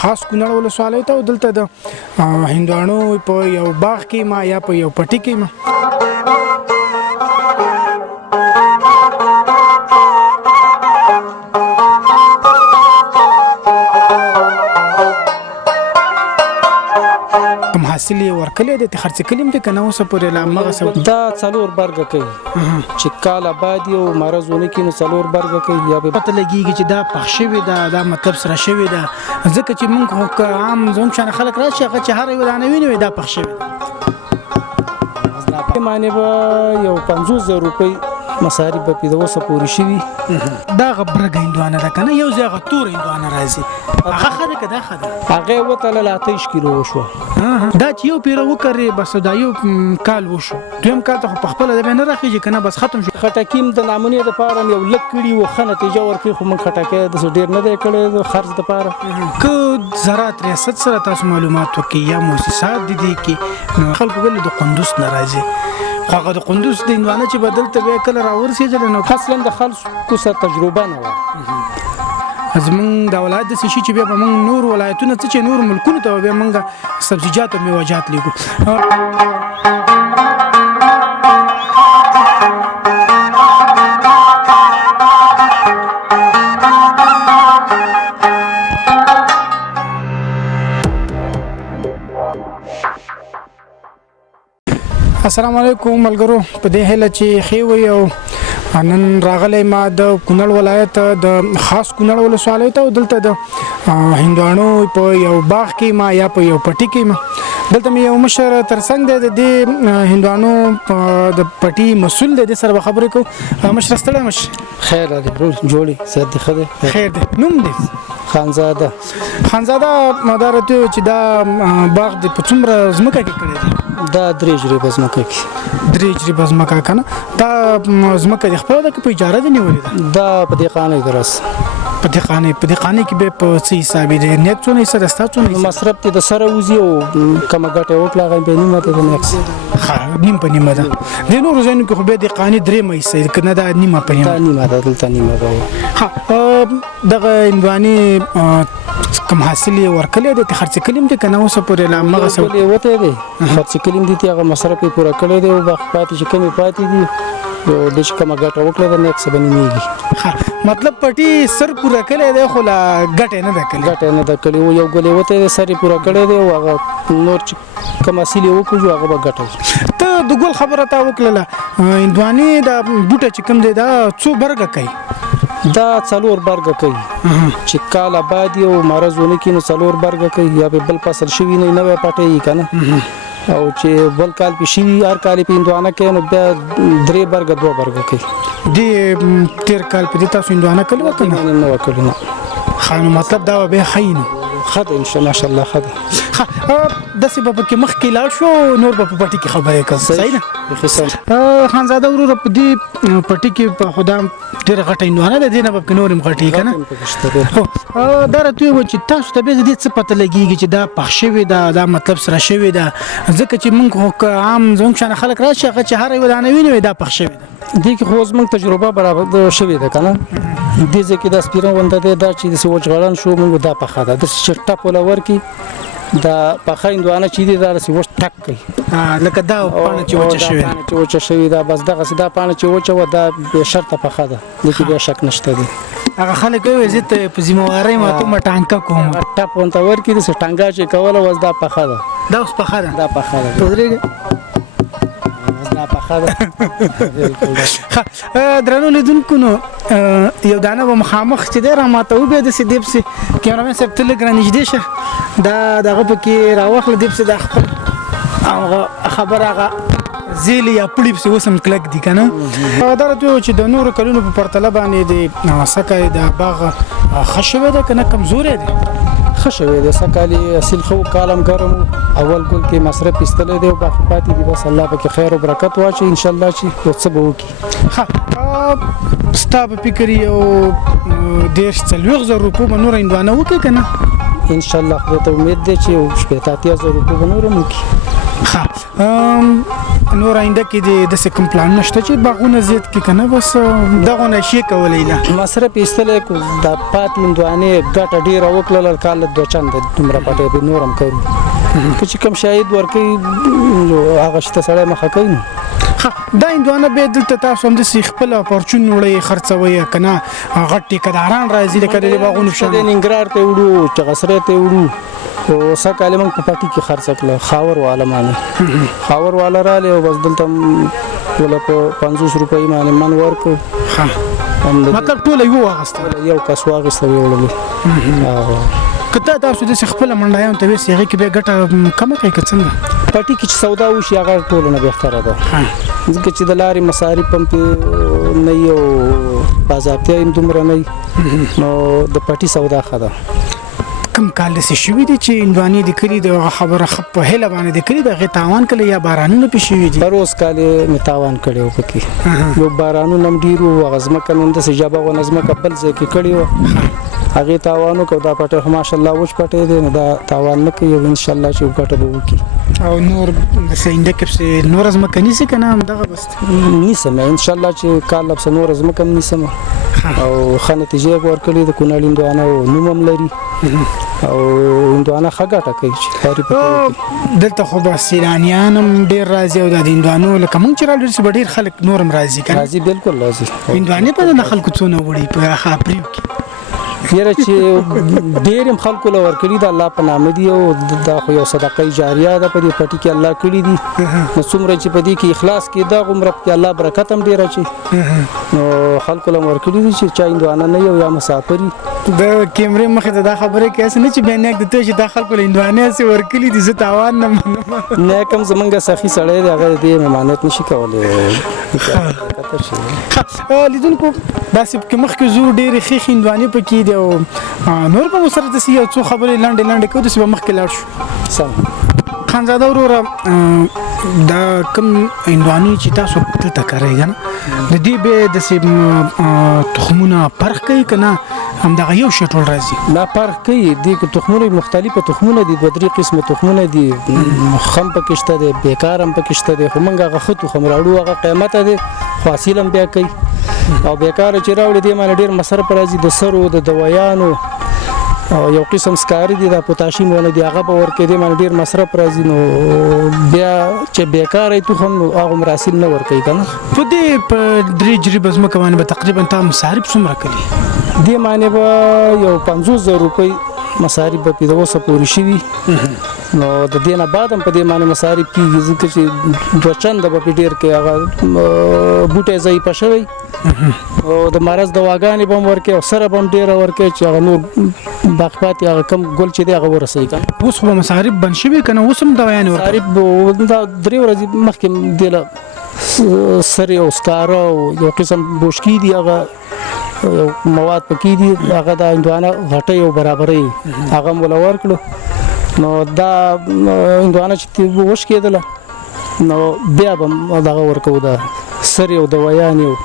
خاص کونړ ولسوالۍ ته دلته د هندوانو په یو باغ کې ما یا په یو پټي کې ما کوم حاصل یې ورکړی دی ته خرڅ کلیم دی کنه اوسه پورې لا مغه دا څلور برګه کوي چې کال آباد یو مرزونه کې نو څلور برګه کوي یا به پته لګیږي چې دا پخ شوی دا مطلب سره شوی دا ځکه چې موږ عام زوم شان خلک راشي هغه چې هر یو دانه ویني دا پخ شوی معنی به یو 50000 روپۍ مصارف به پیدا وسه پوری شي دا غبرګ هندوانه ده کنه یو ځای غتور هندوانه راځي هغه خده کده خده هغه وته له 23 کیلو وشو دا چې یو پیره وکړي بس دا یو کال وشو دویم کال ته په خپل د نه راخیږي کنه بس ختم شو خټکیم د نامونې د پاره یو لکړی و خنه نتیجه ورکړي خو من خټکه د ډیر نه دی کړي د خرج د پاره که زراعت ریاست سره تاسو معلومات وکي یا موسسات دي کې خلکو ول د قندوز ناراضي هغه د قندوز د هندوانه چې بدل ته به کله راورسېدل نو اصلا د خلکو سره تجربه نه و زمون د ولایت د شي چې به موږ نور ولایتونه چې نور ملکونو ته به موږ سبزیجات او میوه‌جات لیکو السلام علیکم ملګرو په دې هله چې خېوي او نن راغلی ما د کونړ ولایت د خاص کونړ ولسوالۍ ته دلته د هندوانو په یو باغ کې ما یا په یو پټي کې ما دلته مې یو مشر ترڅنګ د دې هندوانو د پټي مسؤل د سره خبرې کو مشر ستړی مش خیر دی جوړي سید خده خیر دی نوم دی خانزاده مدارته چې دا باغ د پڅومره زمکه کې کړی دی دا درېجري بزمکه کې درېجري بزمکه کنه دا زمکه د خپل د په اجاره دی نیولې دا په دې قانون درس په دې قانون کې به په څه حساب دی نیت څونه سره ستاسو مصرف ته د سره وزي او کوم غټه وکړه غي به نیمه ته د نیکس نیم په نیمه ده د نور زینو کې خو به د قانون درې مې سي کنه دا نیمه په نیمه ده دلته نیمه ده دغه هندواني کوم حاصل یې ورکړی دی خرڅ کلیم دی کنه اوسه پورې لا مغه سو وته دی خرڅ کلیم دی هغه مصرف پورا کړی دی او پاتې چې کمی پاتې دی یو د کومه غټه وکړه د نیکس باندې میږي مطلب پټي سر پورا کړی دی خو لا غټه نه ده کړی یو غلې وته سر پورا کړی دی او هغه نور کوم حاصل یې وکړو هغه به غټه ته د ګل خبره تا وکړه هندواني دا بوټه چې کوم دی دا څو برګه کوي دا څلور برګه کوي چې کال آباد یو مرزونه کې نو څلور برګه کوي یا به بل فصل شوی نه نوې پټي کنه او چې بل کال په شي هر کال په هندوانه کې نو بیا درې برګه دوه برګه کوي دی تیر کال په دې تاسو هندوانه کړو کنه نه وکړو خانو مطلب دا به خاين خد ان شاء الله ماشاءالله خد د سی په کې مخ کې لاړ شو نور په پټي کې خبرې کوم صحیح ده خانزاده ورور په دې پټي کې په خدا ډېر غټه هندوانه ده دینه په نورم غټي کنه دا راته و چې تاسو ته به دې څه پته لګیږي چې دا پخ شوی دا مطلب سره شوی دا ځکه چې موږ عام زوم شان خلک راشي هغه چې هر یو دانه ویني دا پخ شوی دي کې خو موږ تجربه برابر شوی ده کنه دې ځکه د سپیرون ونده دا چې د سوچ غړن شو موږ دا پخا ده د چټه پولور کې دا پخا هندوانه چې دي دا رسي وښ ټک کوي لکه دا پانه چې وچه شوی دا بس دغه سیده پانه چې وچه و دا به شرط پخا ده لکه به شک نشته دي هغه خلک وایي چې ته په ذمہواری ما ته ټانګه کوم ټاپ ونته ور کې د ټانګه چې کوله وز دا پخا ده دا اوس پخا ده درنو لیدونکو نو یو دانه به مخامخ چې دی را ماته وبیا د سیدیب سي کیمرامن صاحب تل ګرانیږدې شه دا دغه پکې راوخله دیب سي د خپل خبر هغه زیلی یا پړی په وسم کلک دي کنه دا راته چې د نور کلونو په پرتله باندې د سکه د باغ خشوي ده کنه کمزورې ده خشوي ده سکالي اصل خو کالم ګرم اول ګل کې مصرف استلې دی او باقي پاتې دي بس الله پکې خیر او برکت واچي ان شاء الله چې څه به وکي ستاب فکر یو 1.5 روپو نور هندوانه وکي کنه ان شاء الله خو ته امید ده چې 80,000 روپو نور وکي ها نور آینده کې د څه کوم پلان نشته چې باغونه زیات کې کنه بس دغه نشي کولای لا مصرف ایستلې کو د پات مندوانه ګټه ډیر وکړل کال د چند دومره پټې به نورم کوي چې کوم شاهد ورکي هغه شته سره مخه کوي دا اندوانه به دلته تاسو هم د خپل پرچون وړي خرڅوي کنه غټي کداران راځي لکه د باغونو شته د ننګرهار ته وړو چغسره ته وړو او سکه لمن په پټي کې خرڅ کړل خاور والا معنی خاور والا را له بس دلته ولا په 500 روپۍ معنی من ورکو مطلب ټول یو واغسته یو کس واغسته ویول کته تاسو د خپل منډایان ته وسی هغه کې به ګټه کم کوي څنګه پټي کې سودا وشي هغه ټول نه بهتره ده ځکه چې د لارې مصارف هم نه یو باضابطه دومره نه نو د پټي سودا خده کم کال څه شوی دي چې اندواني د کلی د خبره خپ په هله باندې د کلی د غتاوان کله یا بارانونه پېښوي دي پروس کال میتاوان کړي پکې یو بارانونه نم ډیرو غزمه کنه د سجابه و نظم قبل ځکه کړي و هغه تاوانو کو دا پټه ماشاءالله وښ پټه دي نو دا تاوان نه کوي ان شاء الله چې وکټه به وکي او نور سینده کې نور از مکني سي کنه دغه بس نیسم ان شاء الله چې کال لپس نور از مکم نیسم او خنتیجه ورکړي د کونالین دوانه نومم لري او اندوانه خګاټه کوي چې خاري پکې دلته خو به سیلانیانم ډیر راځي او د اندوانو لکه مونږ چې راځي ډیر خلک نورم راځي کنه راځي بالکل راځي اندوانه په د خلکو څونه وړي په خاپریو کې یره چې ډیر خلکو لور کړی د الله په نام دی او د خو یو صدقه جاریه ده په دې پټي کې الله کړی دي نو څومره چې په دې کې اخلاص کې دا عمر کې الله برکت هم ډیر اچي نو خلکو لور کړی دي چې چا اندوانه نه یو یا مسافری د کیمرې مخې ته دا خبره کې اسنه چې بینک د ته چې د خلکو اندوانه سي ورکړي دي زه تاوان نه کم زمونږ سخی سړی دی هغه دې ممانعت نشي کولای لیدونکو داسې کې مخکې زو ډېر خې اندوانه پکې دی او نور په مسره د یو څو خبرې لاندې کوو د سبا مخکې لاړ شو سم خانزاده وروره دا کوم اندواني چې تاسو دلته کوي کنه د دې به د تخمونه فرق کوي کنه هم دا یو شی ټول راځي لا فرق کوي د تخمونه مختلفه تخمونه دي د درې قسمه تخمونه دي خم پکشته دي بیکار هم پکشته دي خو مونږه غخت خمراړو هغه قیمت دي حاصل هم بیا کوي او بیکار چې راوړي دي مال ډیر مصرف راځي د سرو د دوايانو او یو قسم سکاري دي د پوتاشیم ونه دي هغه باور کې دي مال ډیر مصرف راځي نو بیا چې بیکار ای تو هم هغه مراسل نه ور کوي کنه په دې په درې جریبه زما کومه به تقریبا تام مصارف څومره کوي دې معنی به یو 50000 روپۍ مصارف به پیدا وسه پوری شي نو د دینه بعد هم په دې معنی مصارف کیږي ځکه چې دوه چند به ډیر کې هغه بوټي ځای پښوي او د مرز د واګانې بم ورکه او سره بم ډیر ورکه چې هغه نور باقپات هغه کم ګل چې دی هغه ورسې کنه اوس خو مصارف بن شوی کنه اوس هم دا بیان ورکه مصارف دا درې ورځې مخکې دیله سره او سکارو یو قسم بوشکی دی هغه مواد پکې دي هغه د اندوانه غټه یو برابرې هغه ولا ورکړو نو دا اندوانه چې وښ کېدله نو بیا به دغه ورکو دا سر یو دوايان یو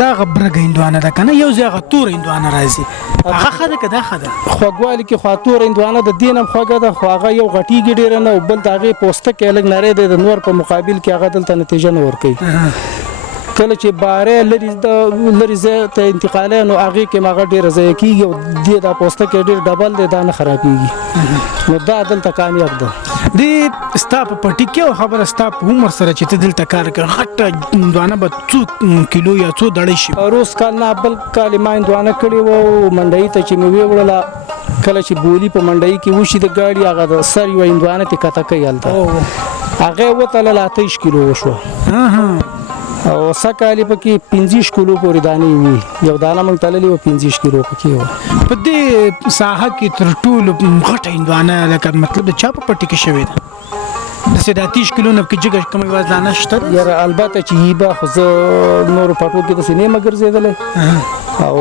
دا غبرګ اندوانه ده کنه یو ځای غتور اندوانه راځي هغه خده کده خده خوګوالي کې خاطور اندوانه د دینم خوګه ده خو هغه یو غټي ګډیر نه بل دغه پوسټه کې لګ نری د نور په مقابل کې هغه دلته نتیجه نه ورکي کله چې باره لري زه ته انتقاله نو هغه کې ماغه ډیر ځای کیږي او د پوسټه کې ډیر ډبل دی دا نه خرابېږي نو دا دلته کامیاب ده د سټاپ پټی کې خبره سټاپ عمر سره چې دلته کار کوي غټه دوانه به 2 کیلو یا 2 دړې شي روز کال نه بل کلمه دوانه کړي وو منډای ته چې مې ویوړله کله چې بولی په منډای کې وشي د گاډي هغه د سر یو دوانه ته کته کوي هلته هغه وته 23 کیلو وشو او سکالی پکې 15 کیلو پورې دانی وي یو دانه مونږ تللی و 15 کیلو پکې و په دې ساحه کې تر ټولو غټه اندوانه لکه مطلب د چا په پټي کې شوی ده د 30 کیلو نه کې جګه کومه وزن شته یاره البته چې هیبه خو نور پټو کې د سینې مګر زیدلې او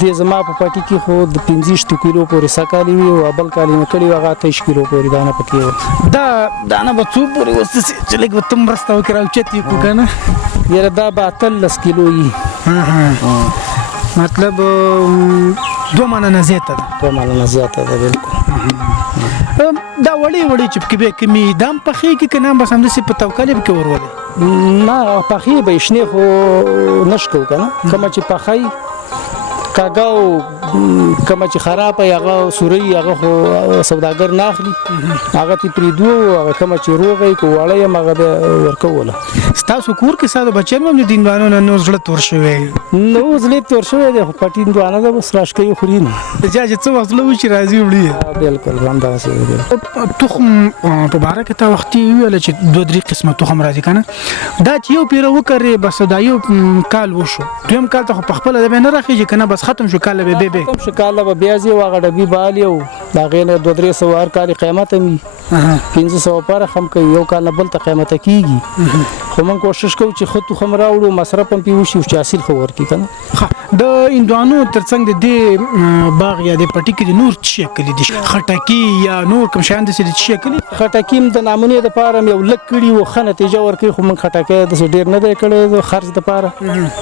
د زما په پټي کې خو د 15 کیلو پورې سکالی وي او بل کالی نه کړي هغه 23 کیلو پورې دانه پکې و دا دانه به څو پورې وسته چې لګ وتم رسته وکړو چتی کو کنه یاره دا به 13 کیلو وي مطلب دوه مننه زیاته ده. 2 مننه زیاته ده بالکل. دا وړې چپکې به کمی دام پخېږي که نه بس همداسې په توکلې به کې ورولې؟ نه پخې به شنې خو نشکو که نه کومه چې پخی کاږه او کومه چې خراب هغه سوري هغه خو سوداګر نه اخلي هغه تی پریدو هغه کومه چې روغې کو وړې هغه به ورکوله. ستاسو کور کې ساده بچیان هم د دیندوانو نه نور زړه تور شوی؟ نو زړه تور شوی دی خو پټي هندوانه ده بس راشکوي خوري نه چې څه وخت لوي چې راځي وړي. بالکل همداسې دی. تخم په باره کې تا وختي ویل چې 2-3 قسمه تخم راځي که نه دا چې یو پیره وکړې بس دا یو کال وشو دویم کال ته خو په خپله د به نه راخېږي که نه بس ختم شو کال به بې ختم شو کال به بیا ځي هغه ډبي بالي او د هغې نه 200-300 هر کال قیمت هم وي 1500 پاره هم کوي یو کال نه بل ته قیمته کېږي خو موږ کوشش کوو چې ښه تخم راوړو مصرف هم پرې وشي چې حاصل ښه ورکړي که نه. د هندوانو تر څنګ د دې باغ یا د پټي کې د نور څه شی کلی دي خټکي یا نور کوم شیان داسې دي څه شی کلی؟ خټکي هم د نمونې دپاره مې یو لږ کړي وو ښه نتیجه ورکوي خو موږ خټکی داسې ډېر نه دی کړی د خرڅ دپاره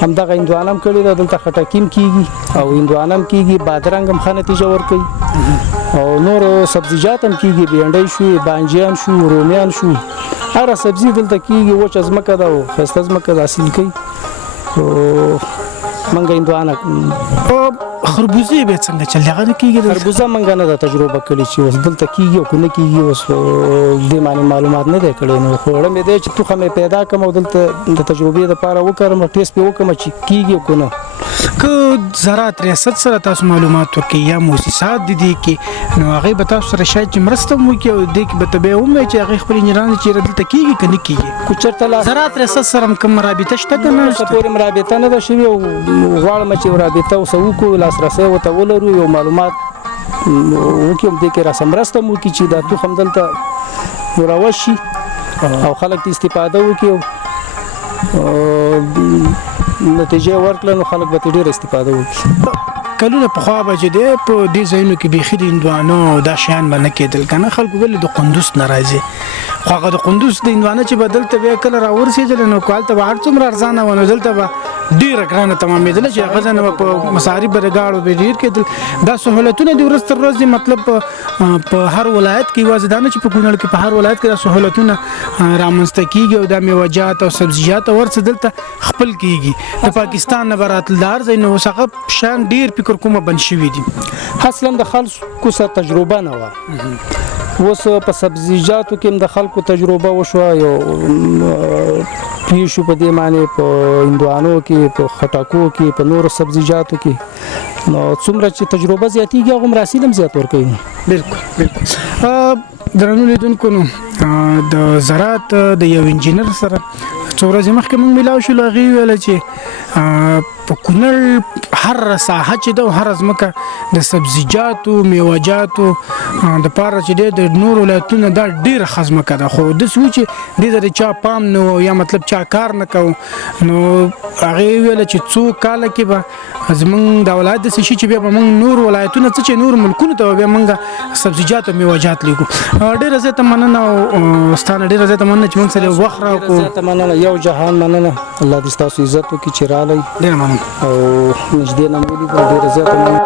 همدغه هندوانه هم کړې ده دلته خټکي هم کېږي او هندوانه هم کېږي بادرنګ هم ښه نتیجه ورکوي او نور سبزیجات هم کېږي بینډۍ شوې بانجیان شو رومیان شو هره سبزي دلته کېږي وچه ځمکه ده او ښایسته ځمکه ده حاصل کوي او منګه هندوانه خربوزې به څنګه چل هغه نه کېږي؟ خربوزه منګه نه ده تجربه کړې چې اوس دلته کېږي او که نه کېږي اوس دې معنی معلومات نه دی کړی نو خو اړه مې دی چې تخم یې پیدا کړم او دلته د تجربې دپاره وکړم ټیسټ پې وکړم چې کېږي او که نه. که زراعت ریاست سره تاسو معلومات ورکړئ یا موسسات د دې کې نو هغوی به تاسو سره شاید چې مرسته هم وکړي او دې کې به ته بیا وموایي چې هغوی خپل انجینران چېرې دلته کېږي که نه کېږي؟ که چېرته زراعت ریاست سره هم کوم رابطه شته که نه اوسه پورې رابطه نه ده شوې او غواړم چې رابطه اوسه وکړو لاسرسی ورته ولرو یو معلومات وکړو دې کې راسه مرسته هم وکړي چې دا تخم دلته راوړ شي او خلک ته استفاده وکړي نتیجه ورکړه نو خلک به ډېر استفاده وکړي. کلونه پخوا به چې دی په دې ځایونو کې بیخي د هندوانو دا شیان به نه کېدل که نه خلکو ولې د قندوز نه راځي خو هغه د قندوز د هندوانه چې به دلته بیا کله راورسېدل نو که هلته به هر څومره ارزانه وه نو دلته به ډېره ګرانه تمامېدله چې هغه ځای نه به په مصارف به د ګاړو به ډېر کېدل. دا سهولتونه د ورځ تر ورځې مطلب په هر ولایت کې یوازې دا نه چې په کونړ کې په هر ولایت کې دا سهولتونه رامنځته کېږي او دا میوجات او سبزیجات او هر څه دلته خپل کېږي د پاکستان نه به راتل د هر ځای نه اوس هغه شیان ډېر فکر کومه بند شوي دي. اصلا د خلکو سره تجربه نه وه اوس په سبزیجاتو کې هم د خلکو تجربه وشوه یو پیښو په دې معنی په هندوانو کې په خټکو کې په نورو سبزیجاتو کې نو څومره چې تجربه زیاتېږي هغومره حاصل هم زیات ورکوي. بالکل درنو لیدونکو نو د زراعت د یو انجینر سره څو ورځې مخکې موږ میلاو شولو هغې ویله چې په کونړ هر ساحه چې ده هر ځمکه د سبزیجاتو میوجاتو دپاره چې دی د نورو ولایتونو دا ډېره ښه ځمکه ده خو داسې و چې دې ته د چا پام نه و یا مطلب چا کار نه کوو نو هغې ویله چې څو کاله کې به زمونږ دا ولایت داسې شي چې بیا به موږ نور ولایتونه څه چې نور ملکونو ته به بیا موږ سبزیجات او میوجات لیږو. ډېره زیاته مننه او ستا نه ډېره زیاته مننه چې موږ سره وخت راکړو. زیاته مننه یو جهان مننه الله دې ستاسو عزت وکړي چې راغلی ډېره مننه او نږدې نه مو ولیدل ډېره زیاته مننه.